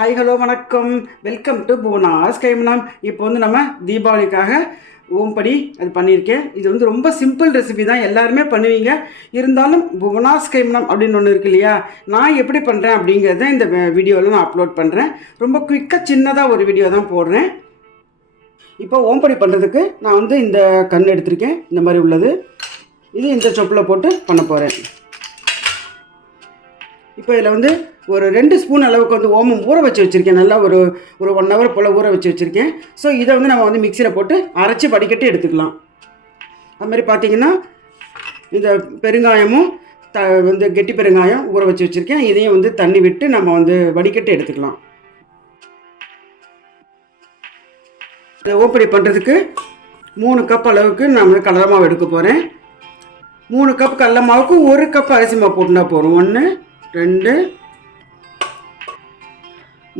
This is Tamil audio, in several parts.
ஹாய் ஹலோ வணக்கம். வெல்கம் டு புவனாஸ் கைமனம் இப்போ வந்து நம்ம தீபாவளிக்காக ஓம்படி அது பண்ணியிருக்கேன். இது வந்து ரொம்ப சிம்பிள் ரெசிபி தான். எல்லாருமே பண்ணுவீங்க. இருந்தாலும் புவனாஸ் கைமனம் அப்படின்னு ஒன்று இருக்கு இல்லையா? நான் எப்படி பண்ணுறேன் அப்படிங்கிறத இந்த வீடியோவில் நான் அப்லோட் பண்ணுறேன் ரொம்ப குயிக்காக சின்னதாக ஒரு வீடியோ தான் போடுறேன். இப்போ ஓம்படி பண்ணுறதுக்கு நான் வந்து இந்த கண் எடுத்திருக்கேன். இந்த மாதிரி உள்ளது. இது இந்த சொப்பில் போட்டு பண்ண போகிறேன் இப்போ இதில் வந்து ஒரு ரெண்டு ஸ்பூன் அளவுக்கு வந்து ஓமம் ஊற வச்சு வச்சுருக்கேன். நல்லா ஒரு ஒரு ஒன் ஹவர் போல் ஊற வச்சு வச்சுருக்கேன். ஸோ இதை வந்து நம்ம வந்து மிக்சியில் போட்டு அரைச்சி வடிகட்டி எடுத்துக்கலாம். அது மாதிரி பார்த்தீங்கன்னா இந்த பெருங்காயமும் த வந்து கெட்டி பெருங்காயம் ஊற வச்சு வச்சுருக்கேன். இதையும் வந்து தண்ணி விட்டு நம்ம வந்து வடிகட்டி எடுத்துக்கலாம். இதை ஓப்படி பண்ணுறதுக்கு மூணு கப் அளவுக்கு நான் வந்து கடலை மாவு எடுக்க போகிறேன் மூணு கப் கடல மாவுக்கு ஒரு கப் அரிசி மாவு போட்டுனா போகிறோம் ஒன்று ரெண்டு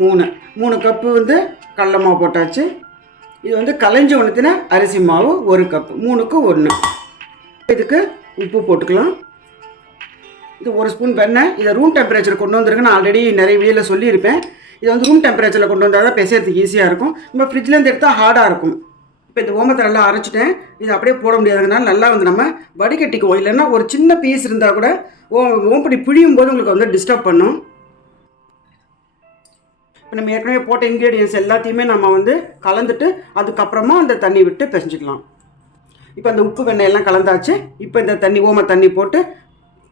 மூணு. மூணு கப்பு வந்து கடல மாவு போட்டாச்சு. இது வந்து கலைஞ்சி உணத்தின அரிசி மாவு ஒரு கப்பு. மூணுக்கு ஒன்று இதுக்கு உப்பு போட்டுக்கலாம். இது ஒரு ஸ்பூன் வெண்ணெய். இதை ரூம் டெம்பரேச்சர் கொண்டு வந்திருக்கு. நான் ஆல்ரெடி நிறைய வீடியோவில் சொல்லியிருப்பேன். இதை வந்து ரூம் டெம்பரேச்சரில் கொண்டு வந்தால் தான் பிசைறதுக்கு ஈஸியாக இருக்கும். நம்ம ஃப்ரிட்ஜ்லேருந்து எடுத்தால் ஹார்டாக இருக்கும். இப்போ இந்த ஓமத்தை நல்லா அரைச்சிட்டேன். இது அப்படியே போட முடியாதுனால நல்லா வந்து நம்ம வடிகட்டிக்குவோம். இல்லைன்னா ஒரு சின்ன பீஸ் இருந்தால் கூட ஓ ஓம்படி பிழியும் போது உங்களுக்கு வந்து டிஸ்டர்ப் பண்ணும். இப்போ நம்ம ஏற்கனவே போட்ட இன்க்ரீடியன்ஸ் எல்லாத்தையுமே நம்ம வந்து கலந்துட்டு அதுக்கப்புறமா அந்த தண்ணி விட்டு பிசைஞ்சிக்கலாம். இப்போ அந்த உப்பு வெண்ணெய் எல்லாம் கலந்தாச்சு. இப்போ இந்த தண்ணி ஓம தண்ணி போட்டு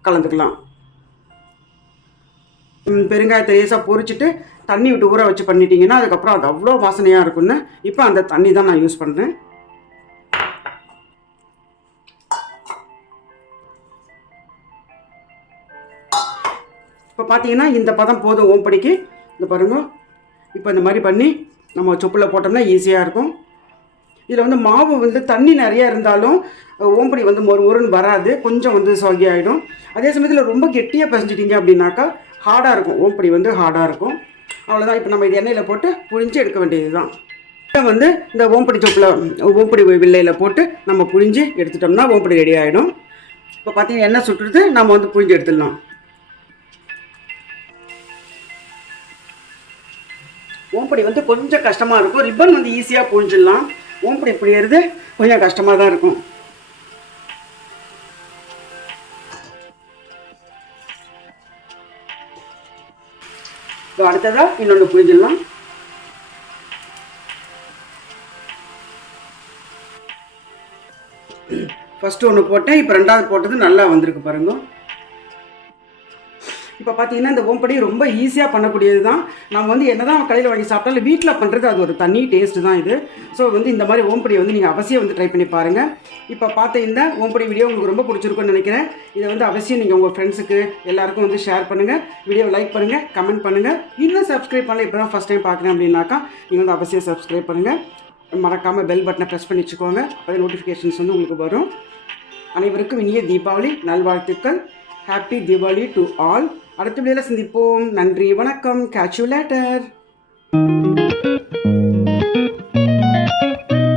கலந்துக்கலாம். பெருங்காயத்தை லேசாக பொரிச்சிட்டு தண்ணி விட்டு ஊற வச்சு பண்ணிட்டீங்கன்னா அதுக்கப்புறம் அது அவ்வளோ வாசனையாக இருக்கும்னு இப்போ அந்த தண்ணி தான் நான் யூஸ் பண்ணுறேன் இப்போ பார்த்தீங்கன்னா இந்த பதம் போதும் ஓம்படிக்கு இந்த பாருங்கள் இப்போ இந்த மாதிரி பண்ணி நம்ம சொப்பில் போட்டோம்னா ஈஸியாக இருக்கும். இதில் வந்து மாவு வந்து தண்ணி நிறையா இருந்தாலும் ஓம்படி வந்து ஒரு ஒருன்னு வராது. கொஞ்சம் வந்து சொகி ஆகிடும் அதே சமயத்தில் ரொம்ப கெட்டியாக பிசைஞ்சிட்டீங்க அப்படின்னாக்கா ஹார்டாக இருக்கும். ஓம்படி வந்து ஹார்டாக இருக்கும். அவ்வளோதான் இப்போ நம்ம இது எண்ணெயில் போட்டு புழிஞ்சு எடுக்க வேண்டியது தான் வந்து இந்த ஓம்படி சொப்பில் ஓம்படி வில்லையில் போட்டு நம்ம புழிஞ்சு எடுத்துட்டோம்னா ஓம்படி ரெடி ஆகிடும் இப்போ பார்த்தீங்கன்னா எண்ணெய் சுட்டுறது நம்ம வந்து புழிஞ்சு எடுத்துடலாம். ஓம்படி வந்து கொஞ்சம் கஷ்டமாக இருக்கும். ரிப்பன் வந்து ஈஸியாக புழிஞ்சிடலாம். ஓம்படி புழியறது கொஞ்சம் கஷ்டமாக தான் இருக்கும். இப்போ அடுத்ததாக இன்னொன்று புரிஞ்சிடலாம் ஃபஸ்ட்டு ஒன்று போட்டேன் இப்போ ரெண்டாவது போட்டது நல்லா வந்திருக்கு பாருங்க. இப்போ பார்த்தீங்கன்னா இந்த ஓம்படி ரொம்ப ஈஸியாக பண்ணக்கூடியது தான் நம்ம வந்து என்ன தான் கடையில் வாங்கி சாப்பிட்டாலும் வீட்டில் பண்ணுறது அது ஒரு தனி டேஸ்ட்டு தான் இது. ஸோ வந்து இந்த மாதிரி ஓம்படியை வந்து நீங்கள் அவசியம் வந்து ட்ரை பண்ணி பாருங்கள் இப்போ பார்த்தீங்கன்னா ஓம்படி வீடியோ உங்களுக்கு ரொம்ப பிடிச்சிருக்குன்னு நினைக்கிறேன். இதை வந்து அவசியம் நீங்கள் உங்கள் ஃப்ரெண்ட்ஸுக்கு எல்லாருக்கும் வந்து ஷேர் பண்ணுங்கள் வீடியோ லைக் பண்ணுங்கள் கமெண்ட் பண்ணுங்கள் இன்னும் சப்ஸ்கிரைப் பண்ணல இப்போ தான் ஃபஸ்ட் டைம் பார்க்குறேன் அப்படின்னாக்கா நீங்கள் வந்து அவசியம் சப்ஸ்கிரைப் பண்ணுங்கள் மறக்காமல் பெல் பட்டனை ப்ரெஸ் பண்ணி வச்சுக்கோங்க. அப்போ நோட்டிஃபிகேஷன்ஸ் வந்து உங்களுக்கு வரும். அனைவருக்கும் இனிய தீபாவளி நல்வாழ்த்துக்கள். ஹாப்பி தீபாவளி டு ஆல் அடுத்த வீடியோவில் சந்திப்போம். நன்றி வணக்கம். Catch you later